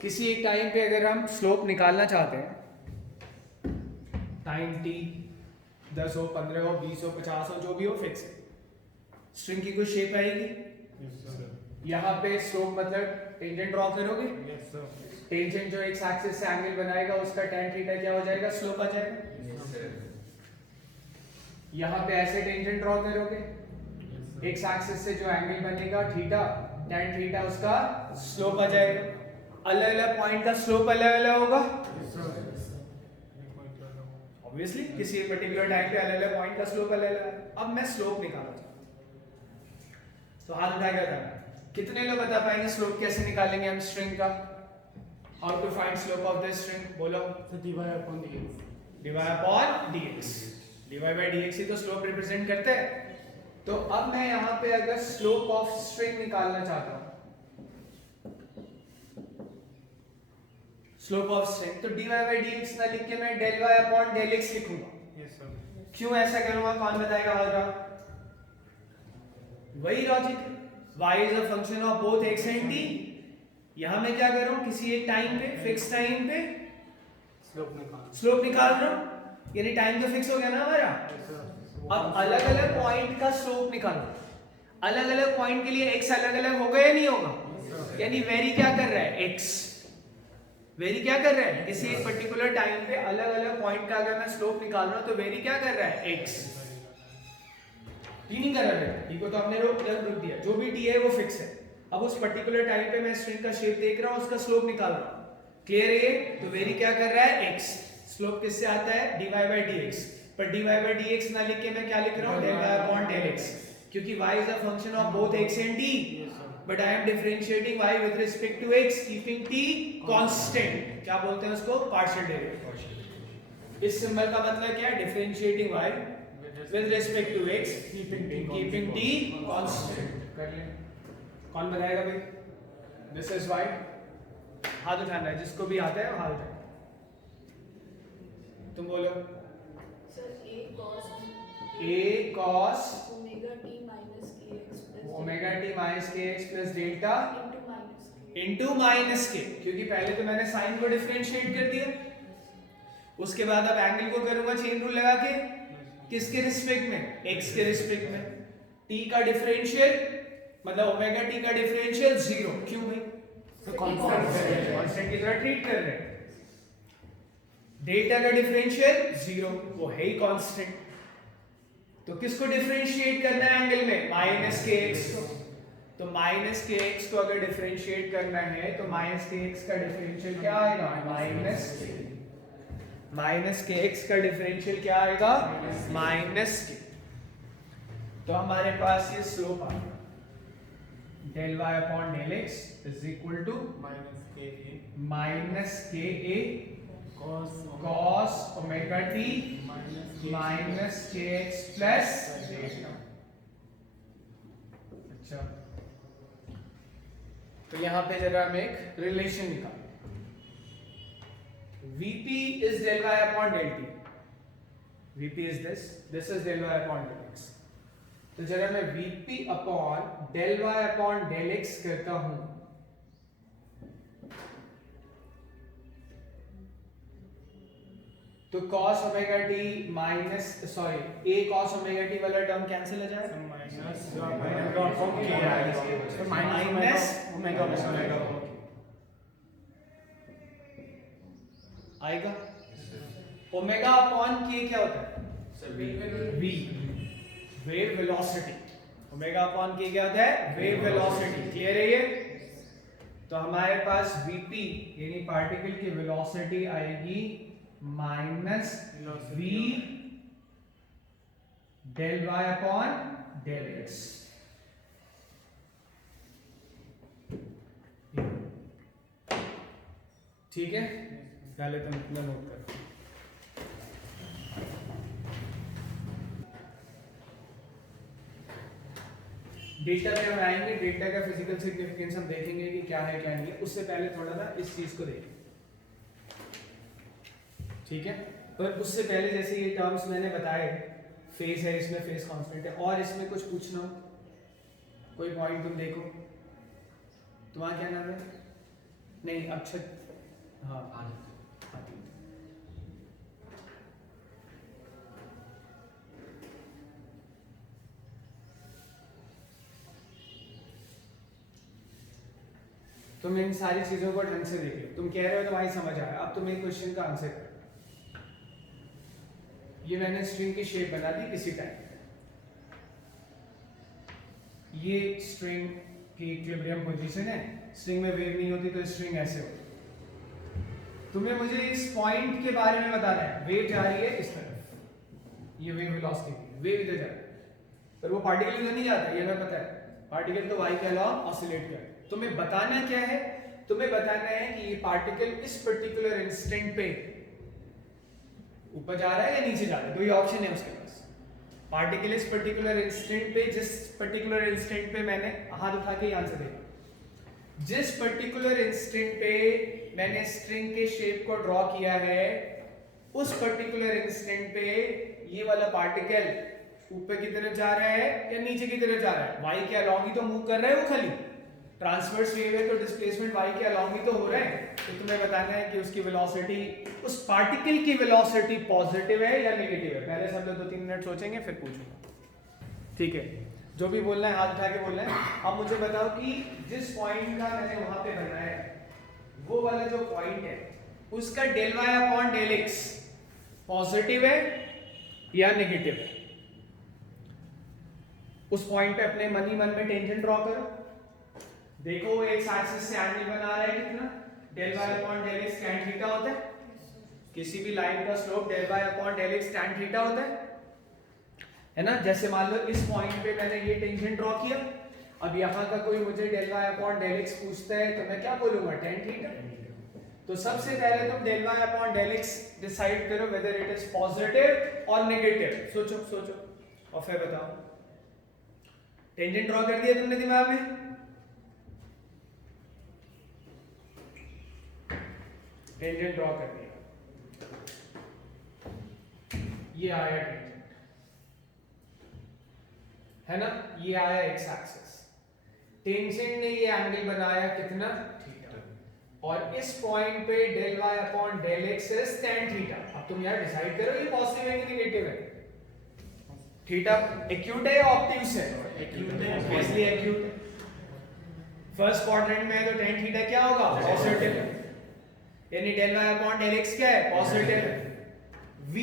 किसी एक टाइम पे अगर हम स्लोप निकालना चाहते हैं, टाइम t 10 हो, 15 हो, 20 हो, 50 हो, जो भी हो, फिक्स है। स्ट्रिंग की कोई शेप आएगी, यहाँ पे स्लोप मतलब टेंजेंट ड्रॉ करोगे, टेंजेंट जो एक्स एक्सिस से एंगल बनाएगा उसका tan थीटा क्या हो जाएगा, स्लोप आ जाएगा। यहाँ पे ऐसे टेंजेंट ड्रॉ करोगे, एक्स एक्सिस से जो एंगल बनेगा थीटा, tan थीटा उसका स्लोप आ जाएगा। अलग अलग पॉइंट का स्लोप अलग अलग होगा, ऑब्वियसली किसी एक पर्टिकुलर टाइम पे अलग अलग पॉइंट का स्लोप अलग अलग है। अब मैं स्लोप निकालना चाहता हूं, तो हाथ उठाएगा करना। कितने लोग बता पाएंगे स्लोप कैसे निकालेंगे हम स्ट्रिंग का? How to find slope of the string, बोलो। Divide upon dx। Divide upon dx, divide by dx ही तो स्लोप रिप्रेजेंट करते हैं। तो अब मैं यहाँ पे अगर स्लोप ऑफ स्ट्रिंग निकालना चाहता हूँ, स्लोप ऑफ स्ट्रिंग, तो dy by dx ना लिख के मैं del y upon del x लिखूंगा। Yes sir. क्यों ऐसा करूंगा, कौन बताएगा? होगा वही logic, y is a function of both x and t। यहां मैं क्या कर रहा हूं, किसी एक टाइम पे, फिक्स टाइम पे स्लोप निकाल रहा हूं, यानी टाइम तो फिक्स हो गया ना हमारा। अब अलग अलग पॉइंट का स्लोप निकालो, अलग अलग पॉइंट के लिए x अलग अलग होगा या नहीं होगा? यानी वेरी क्या कर रहा है, x वेरी क्या कर रहा है, किसी एक पर्टिकुलर टाइम पे अलग अलग पॉइंट का अगर मैं स्लोप निकाल रहा हूं तो वेरी क्या कर रहा है, x। टी नहीं कर रहा है, टी को तो हमने रोक दिया, जो भी टी है वो फिक्स है। अब उस पर्टिकुलर टाइम पे मैं स्ट्रिंग का शेप देख रहा हूं, उसका स्लोप निकाल रहा हूं, क्लियर है ये? तो वेरी क्या कर रहा है, x। स्लोप किससे आता है, dy by dx, पर dy by dx ना लिख के मैं क्या लिख रहा हूं, del y upon del x, क्योंकि y is a function of both x and t, but I am differentiating y with respect to x, keeping t constant। क्या बोलते हैं उसको, पार्शियल डेरिवेटिव। इस सिंबल का मतलब क्या है, differentiating y with respect to x, keeping t constant। कर लें, कौन बताएगा भाई? This is y। हाथ उठाना है, जिसको भी आता है वो हाथ उठाए। तुम बोलो। Sir a cos omega omega t minus kx plus plus delta into minus k into minus के, क्योंकि पहले तो मैंने साइन को डिफरेंशिएट कर दिया, उसके बाद अब एंगल को करूंगा चेन रूल लगा के, किसके रिस्पेक्ट में, x के रिस्पेक्ट में। t का डिफरेंशियल मतलब ओमेगा t का डिफरेंशियल जीरो, क्यों भाई, कांस्टेंट की तरह ट्रीट कर रहे हैं। डेल्टा का डिफरेंशियल जीरो, वो है ही कांस्टेंट, तो किसको डिफरेंशिएट करना है एंगल में, माइनस के एक्स को। तो माइनस के एक्स को अगर डिफरेंशिएट करना है तो माइनस के एक्स का डिफरेंशियल क्या आएगा, माइनस के एक्स का डिफरेंशियल क्या आएगा, माइनस के। तो हमारे पास ये स्लोप आ गया, del y upon del x is equal to minus k A cos omega t minus k x plus delta. अच्छा, तो यहां पे जरा हम एक रिलेशन निकालें, Vp is del y upon del t, Vp is this is del y upon del x। तो जरा मैं Vp upon del y upon del x करता हूं, तो cos omega t minus sorry a cos omega t वाला term cancel हो जाएगा, minus आएगा। ओमेगा अपॉन के क्या होता है, v, wave velocity. Omega upon के क्या होता है, वेव वेलोसिटी, क्लियर है ये? तो हमारे पास vp यानी पार्टिकल की वेलोसिटी आएगी minus v del y upon del x। ठीक है, पहले तुम इतना नोट कर। डेटा पे हम आएंगे, डेटा का फिजिकल सिग्निफिकेंस हम देखेंगे कि क्या है क्या नहीं है, उससे पहले थोड़ा ना इस चीज को देखें, ठीक है? पर उससे पहले जैसे ये टर्म्स मैंने बताए, फेस है इसमें, फेस कांस्टेंट है, और इसमें कुछ पूछना हो कोई पॉइंट तुम देखो, तुम्हारा क्या नाम है, नहीं अक्षत, हाँ तुम इन सारी चीजों को ढंग से देख लो। तुम कह रहे हो तो भाई समझ आया, अब तुम एक क्वेश्चन का आंसर करो। ये मैंने स्ट्रिंग की शेप बना दी किसी टाइम, ये स्ट्रिंग की इक्विलिब्रियम पोजीशन है, स्ट्रिंग में वेव नहीं होती तो स्ट्रिंग ऐसे होती। तुम्हें मुझे इस पॉइंट के बारे में बताना है, वेव जा रही है इस तरफ, ये वेव वेलोसिटी, वेव इधर जा रही है, पर वो पार्टिकल इधर नहीं जाता, ये हमें पता है, पार्टिकल तो वाई के अलावा ऑसिलेट कर। तुम्हें बताना क्या है, तुम्हें बताना है कि ये पार्टिकल इस पर्टिकुलर इंस्टेंट पे ऊपर जा रहा है या नीचे जा रहा है, तो ये ऑप्शन है उसके पास। पार्टिकल इस पर्टिकुलर इंस्टेंट पे, जिस पर्टिकुलर इंस्टेंट पे मैंने हाथ उठा के आंसर दिया, जिस पर्टिकुलर इंस्टेंट पे मैंने स्ट्रिंग के शेप को ड्रॉ किया है, उस पर्टिकुलर इंस्टेंट पे ये वाला पार्टिकल ऊपर की तरफ जा रहा है या नीचे की तरफ जा रहा है, वाई के अलॉन्ग ही तो मूव कर रहा है वो, खाली ट्रांसवर्स वेव है तो डिस्प्लेसमेंट वाई के अलॉन्ग ही तो हो रहा है। तो तुम्हें बताना है कि उसकी वेलोसिटी, उस पार्टिकल की वेलोसिटी पॉजिटिव है या नेगेटिव है। पहले सब लोग 2-3 मिनट सोचेंगे फिर पूछूंगा, ठीक है? जो भी बोलना है हाथ उठा के बोलना है। अब मुझे बताओ कि जिस पॉइंट का मैंने वहां पे बनाया है, वो वाला जो पॉइंट है, उसका del y upon del x positive है या नेगेटिव है? उस पॉइंट पे अपने मन ही मन में टेंजेंट ड्रॉ करो, देखो एक्स एक्सिस से एंगल बना रहा है कितना, del y upon del x tan theta होता है। किसी भी लाइन का slope del y upon del x tan theta होता है ना? जैसे मान लो इस पॉइंट पे मैंने ये टेंजेंट ड्रॉ किया, अब यहाँ का कोई मुझे del y upon del x पूछता है तो मैं क्या बोलूंगा, tan थीटा। तो सबसे पहले तुम del y upon del x decide करो वेदर इट इज पॉजिटिव और नेगेटिव। सोचो सोचो और फिर बताओ। टेंजेंट ड्रॉ कर दिया तुमने दिमाग में? टेंजेंट ड्रॉ कर दिया, ये आया टेंजेंट, है ना? ये आया एक्स एक्सिस, टेंजेंट ने ये एंगल बनाया कितना, थीटा, और इस पॉइंट पे del y upon del x is tan theta. अब तुम यार डिसाइड करो ये पॉजिटिव है कि नेगेटिव है। थीटा एक्यूट है या ऑब्ट्यूस है? एक्यूट है, ऑब्वियसली एक्यूट है। फर्स्ट क्वाड्रेंट में है तो tan थीटा क्या होगा, पॉजिटिव है, यानी del y upon del x क्या है, पॉजिटिव है। v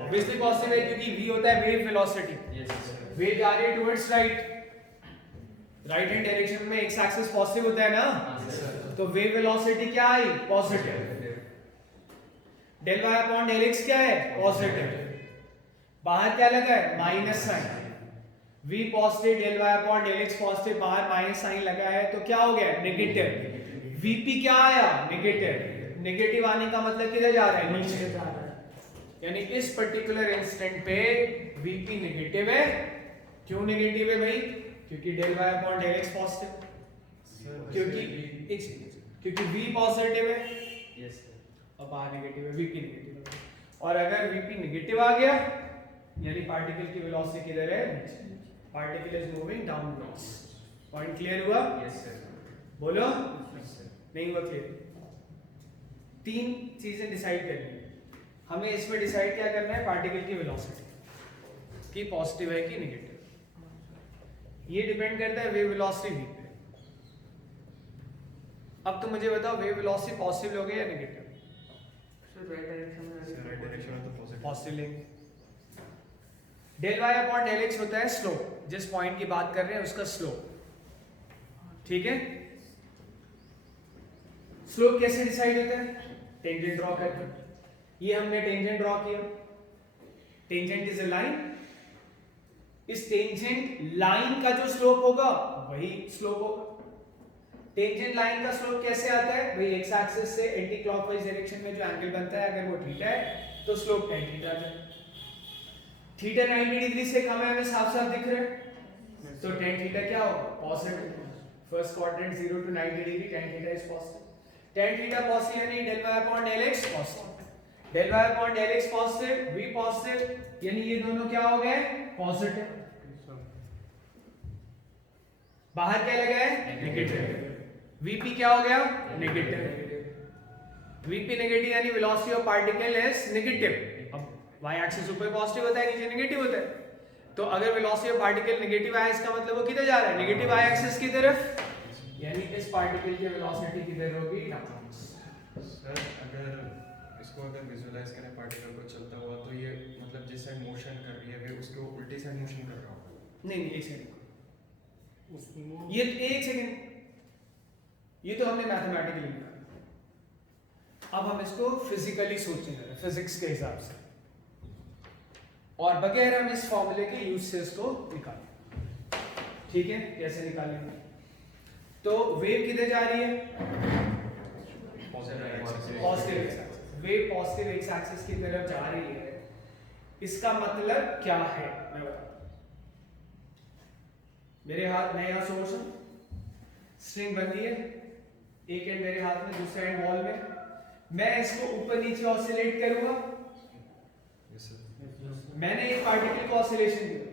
ऑब्वियसली पॉजिटिव है क्योंकि v होता है वेव वेलोसिटी, वेव जा रही है towards right, right hand direction में एक्स एक्सिस पॉजिटिव होता है ना, तो वेव वेलोसिटी क्या आई, positive. Del y upon del x क्या है, पॉजिटिव, बाहर क्या लगा है, minus sign, v positive, del y upon del x positive, बाहर माइनस साइन लगा है तो क्या हो गया, नेगेटिव। vp क्या आया, नेगेटिव। नेगेटिव आने का मतलब किधर जा रहा है, नीचे जा रहा है, यानी इस पर्टिकुलर इंस्टेंट पे vp नेगेटिव है। क्यों नेगेटिव है भाई? क्योंकि del y upon del x positive, क्योंकि v पॉजिटिव है, यस, और बाहर नेगेटिव है, vp नेगेटिव है। और अगर vp नेगेटिव आ गया यानी पार्टिकल की वेलोसिटी किधर है, particle is moving downwards. Point clear हुआ? Yes sir. बोलो, नहीं हुआ क्लियर? 3 चीजें डिसाइड करनी है हमें। इसमें डिसाइड क्या करना है, पार्टिकल की वेलोसिटी कि पॉजिटिव है कि नेगेटिव। ये डिपेंड करता है वेव वेलोसिटी v पे। अब तो मुझे बताओ वेव वेलोसिटी पॉजिटिव लोगे या नेगेटिव? सर राइट डायरेक्शन में तो पॉजिटिव लेंगे। Del y upon del x होता है स्लोप, जिस पॉइंट की बात कर रहे हैं उसका स्लोप, ठीक है? स्लोप कैसे डिसाइड होता है, टेंजेंट ड्रॉ करके। ये हमने टेंजेंट ड्रॉ किया, टेंजेंट इज अ लाइन, इस टेंजेंट लाइन का जो स्लोप होगा वही स्लोप होगा। टेंजेंट लाइन का स्लोप कैसे आता है भाई, एक्स एक्सिस से एंटी क्लॉकवाइज डायरेक्शन में जो एंगल बनता है अगर वो थीटा है तो स्लोप tan थीटा है। थीटा 90 डिग्री से कम है, हमें साफ साफ दिख रहा है, तो tan थीटा क्या होगा, positive. First quadrant 0 to 90 degree, tan theta is positive. tan theta positive यानी del y upon del x positive, del y upon del x positive, v positive, यानी ये दोनों क्या हो गए, पॉजिटिव। बाहर क्या लगा है, नेगेटिव। वीपी क्या हो गया? नेगेटिव। वीपी नेगेटिव यानी velocity of particle is negative. अब वाई एक्सिस ऊपर पॉजिटिव होता है, नीचे नेगेटिव होता है। तो अगर वेलोसिटी ऑफ पार्टिकल नेगेटिव आया, इसका मतलब वो किधर जा रहा है? नेगेटिव वाई एक्सिस की तरफ, यानी इस पार्टिकल की वेलोसिटी किधर होगी? सर अगर विजुअलाइज करें पार्टिकल को चलता हुआ, तो ये मतलब जिस साइड मोशन कर रही है वे उसके उल्टी साइड मोशन कर रहा होगा। नहीं, एक सेकंड, ये एक सेकंड, ये तो हमने मैथमेटिकली निकाला। अब हम इसको फिजिकली सोचेंगे, फिजिक्स के हिसाब से, और बगैर हम इस फॉर्मूले के यूज से इसको निकालें। ठीक है, कैसे निकालेंगे? तो वेव किधर जा रही है? Positive x axis. Wave positive x axis की तरफ जा रही है। इसका मतलब क्या है मैं बताता हूं। मेरे हाथ में यहां सोर्स है, स्ट्रिंग बंधी है, एक एंड मेरे हाथ में, दूसरा एंड वॉल में। मैं इसको ऊपर नीचे ऑसिलेट करूंगा। मैंने एक पार्टिकल को ऑसिलेशन दिया,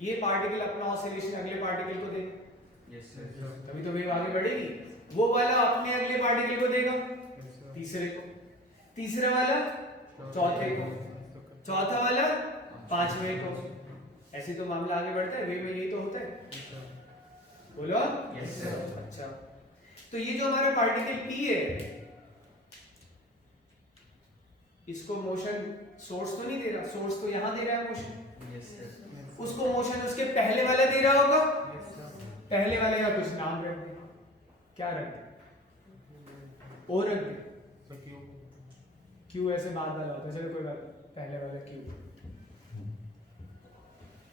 ये पार्टिकल अपना ऑसिलेशन अगले पार्टिकल को देगा। तभी तो वेव आगे बढ़ेगी। वो वाला अपने अगले पार्टिकल को देगा, तीसरे को, तीसरा वाला चौथे को, चौथा वाला पांचवें को। ऐसे तो मामला आगे बढ़ता है, वेव में यही तो होता है। बोलो यस सर। अच्छा, तो ये जो हमारा पार्टिकल पी है, इसको मोशन सोर्स तो नहीं दे रहा, सोर्स तो यहां दे रहा है मोशन। उसको मोशन उसके पहले वाला दे रहा होगा। पहले वाले का कुछ नाम रख दे, क्या रख दे? ओ रख दे। क्यू ऐसे बाद वाला होता है, चलो कोई बात, पहले वाला क्यू।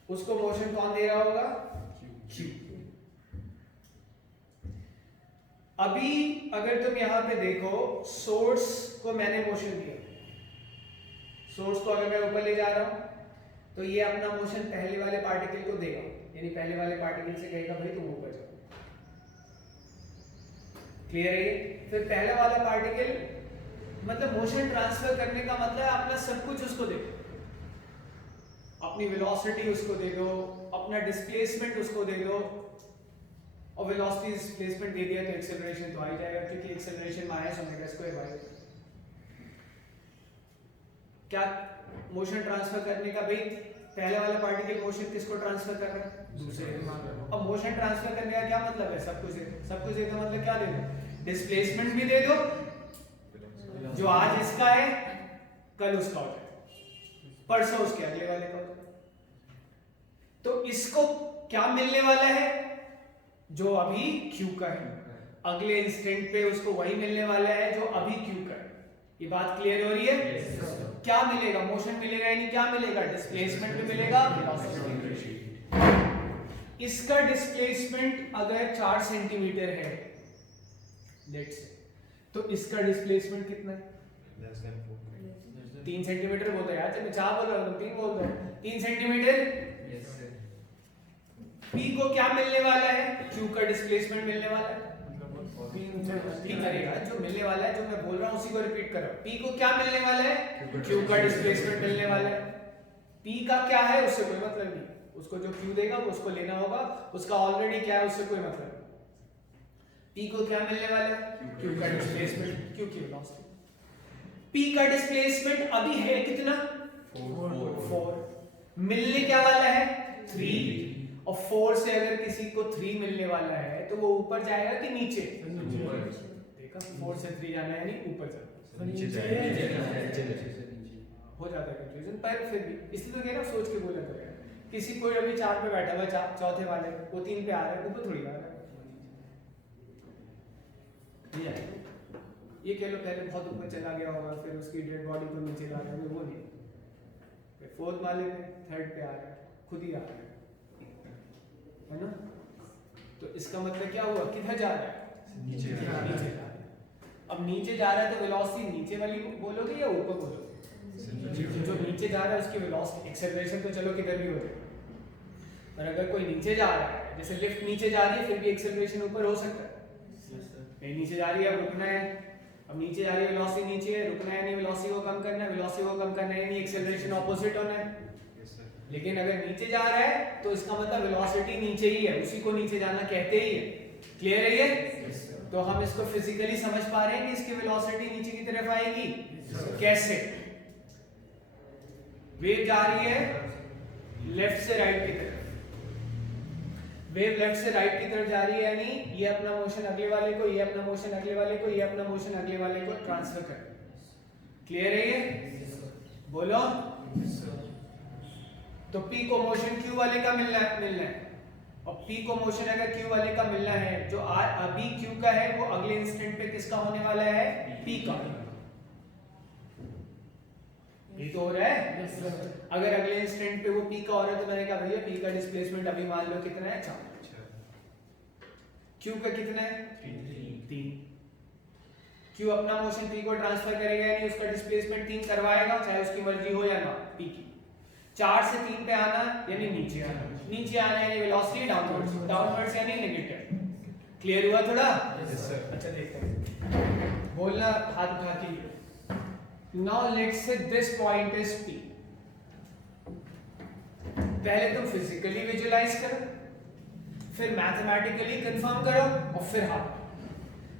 उसको मोशन कौन दे रहा होगा? क्यू। अभी अगर तुम यहां पे देखो, सोर्स को मैंने मोशन दिया, सोर्स को अगर मैं ऊपर ले जा रहा हूं तो ये अपना मोशन पहले वाले पार्टिकल को देगा, यानी पहले वाले पार्टिकल से कहेगा भाई तुम ऊपर जाओ। क्लियर है ये? फिर पहला वाला पार्टिकल मतलब मोशन ट्रांसफर करने का मतलब है अपना सब कुछ उसको दे दो, अपनी वेलोसिटी उसको दे दो, अपना डिस्प्लेसमेंट उसको दे दो। और वेलोसिटी डिस्प्लेसमेंट दे दिया तो एक्सेलरेशन तो आ ही जाएगा, क्योंकि acceleration minus omega square by. क्या मोशन ट्रांसफर करने का भाई, पहले वाला पार्टिकल मोशन किसको ट्रांसफर कर रहा है? दूसरे को। अब मोशन ट्रांसफर करने का क्या मतलब है? सब कुछ दे दो। सब कुछ दे दो मतलब क्या दे दो? डिस्प्लेसमेंट भी दे दो, जो आज इसका है कल उसका हो जाए, परसों उसके अगले वाले का हो जाए। तो इसको क्या मिलने वाला है? जो अभी Q का है, अगले इंस्टेंट पे उसको वही मिलने वाला है जो अभी Q का है। ये बात क्लियर हो रही है? क्या मिलेगा? मोशन मिलेगा, यानी क्या मिलेगा? डिस्प्लेसमेंट भी मिलेगा, वेलोसिटी। इसका डिस्प्लेसमेंट अगर 4 सेंटीमीटर है लेट्स से, तो इसका डिस्प्लेसमेंट कितना है? 3 सेंटीमीटर बोलते हैं यार, मैं 4 बोल रहा हूँ, 3 बोल रहा हूँ। 3 सेंटीमीटर। P को क्या मिलने वाला है? Q का डिस्प्लेसमेंट मिलने वाला है। करेगा जो मिलने वाला है, जो मैं बोल रहा हूँ उसी को रिपीट कर रहा हूँ। P को क्या मिलने वाला है? Q का डिस्प्लेसमेंट मिलने वाला है। P का क्या है उससे कोई मतलब नहीं, उसको जो Q देगा वो उसको लेना होगा, उसका ऑलरेडी क्या है उससे कोई मतलब नहीं। P को क्या मिलने वाला है? Q का डिस्प्लेसमेंट, Q की वेलोसिटी। P का डिस्प्लेसमेंट अभी है कितना? 4। मिलने क्या वाला है? 3। और 4 से अगर किसी को 3 मिलने वाला है तो वो ऊपर जाएगा कि नीचे? देखा, 4 से 3 जाना है यानी ऊपर जाना, नीचे हो जाता है कंफ्यूजन। पर फिर भी इसलिए तो कह रहा हूं, सोच के बोला करेगा। किसी कोई अभी 4 पे बैठा हुआ, चौथे वाले वो 3 पे आ रहा है, ऊपर थोड़ी आ रहा है। ये कह लो पहले बहुत ऊपर चला गया होगा, फिर उसकी डेड बॉडी को नीचे ला रहा है, वो नहीं। फिर 4th वाले में 3rd पे आ रहा है, खुद ही आ रहा है ना? तो इसका मतलब क्या हुआ? किधर जा रहा है? नीचे जा रहा है। अब नीचे जा रहा है तो वेलोसिटी नीचे वाली बोलोगे या ऊपर बोलोगे? जो नीचे जा रहा है उसकी वेलोसिटी, एक्सेलरेशन तो चलो किधर भी हो जाए, पर अगर कोई नीचे जा रहा है, जैसे लिफ्ट नीचे जा रही है, फिर भी एक्सेलरेशन ऊपर हो सकता है। नहीं नीचे जा रही है, अब रुकना है। अब नीचे जा रही है, वेलोसिटी नीचे है, रुकना है नहीं, वेलोसिटी को कम करना है। वेलोसिटी को कम करना है नहीं, एक्सेलरेशन ऑपोजिट होना है। लेकिन अगर नीचे जा रहा है तो इसका मतलब वेलोसिटी नीचे ही है, उसी को नीचे जाना कहते ही है। क्लियर है ये? तो हम इसको फिजिकली समझ पा रहे हैं कि इसकी वेलोसिटी नीचे की तरफ आएगी। कैसे? वेव जा रही है लेफ्ट से राइट की तरफ, वेव लेफ्ट से राइट की तरफ जा रही है, यानी ये अपना मोशन अगले वाले को, ये अपना मोशन अगले वाले को, ये अपना मोशन अगले वाले को ट्रांसफर कर। क्लियर है ये? बोलो। तो P को मोशन Q वाले का मिलना है, और P को मोशन अगर Q वाले का मिलना है, जो अभी Q का है वो अगले इंस्टेंट पे किसका होने वाला है? P का। ये तो हो रहा है। अगर अगले इंस्टेंट पे वो P का हो रहा है तो मैंने कहा भैया P का डिस्प्लेसमेंट अभी मान लो कितना है? 4। Q का कितना है? 3। Q अपना मोशन P को ट्रांसफर करेगा, यानी उसका डिस्प्लेसमेंट 3 करवाएगा, चाहे उसकी मर्जी हो या ना P की। 4 से 3 पे आना यानी नीचे आना, नीचे आना यानी वेलोसिटी डाउनवर्ड्स, डाउनवर्ड्स यानी नेगेटिव। क्लियर हुआ थोड़ा? Yes sir. अच्छा देखते हैं, बोलना हाथ उठा के। Now let's say this point is P। पहले तुम फिजिकली विजुलाइज करो, फिर मैथमेटिकली कंफर्म करो, और फिर हाथ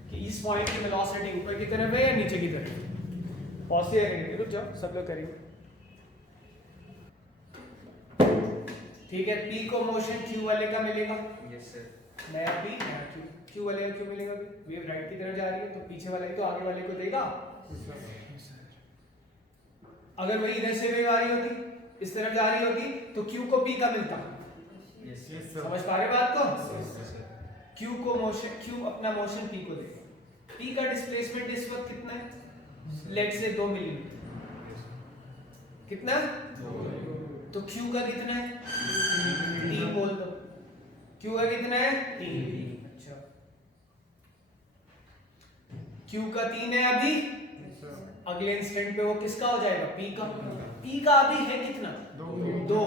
कि इस पॉइंट की वेलोसिटी ऊपर की तरफ है या नीचे की तरफ। पॉज से करेंगे, रुक जाओ सब लोग करेंगे। ठीक है, P को मोशन Q वाले का मिलेगा। Yes sir. नया P नया Q वाले का क्यों मिलेगा? वेव राइट की तरफ जा रही है तो पीछे वाले तो आगे वाले को देगा। अगर वही इधर से वेव आ रही होती, इस तरफ जा रही होती, तो Q को P का मिलता। यस समझ पा रहे बात को? सर। Q को मोशन, Q अपना मोशन P को देगा। P का डिस्प्लेसमेंट इस वक्त कितना है? Let's say 2 millimetre. कितना? 2। तो Q का कितना है? 3 बोल दो। Q का कितना है? 3। अच्छा, Q का 3 है अभी, अगले इंस्टेंट पे वो किसका हो जाएगा? P का। P का अभी है कितना? 2।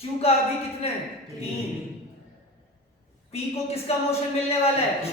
Q का अभी कितना है? 3। P को किसका मोशन मिलने वाला है?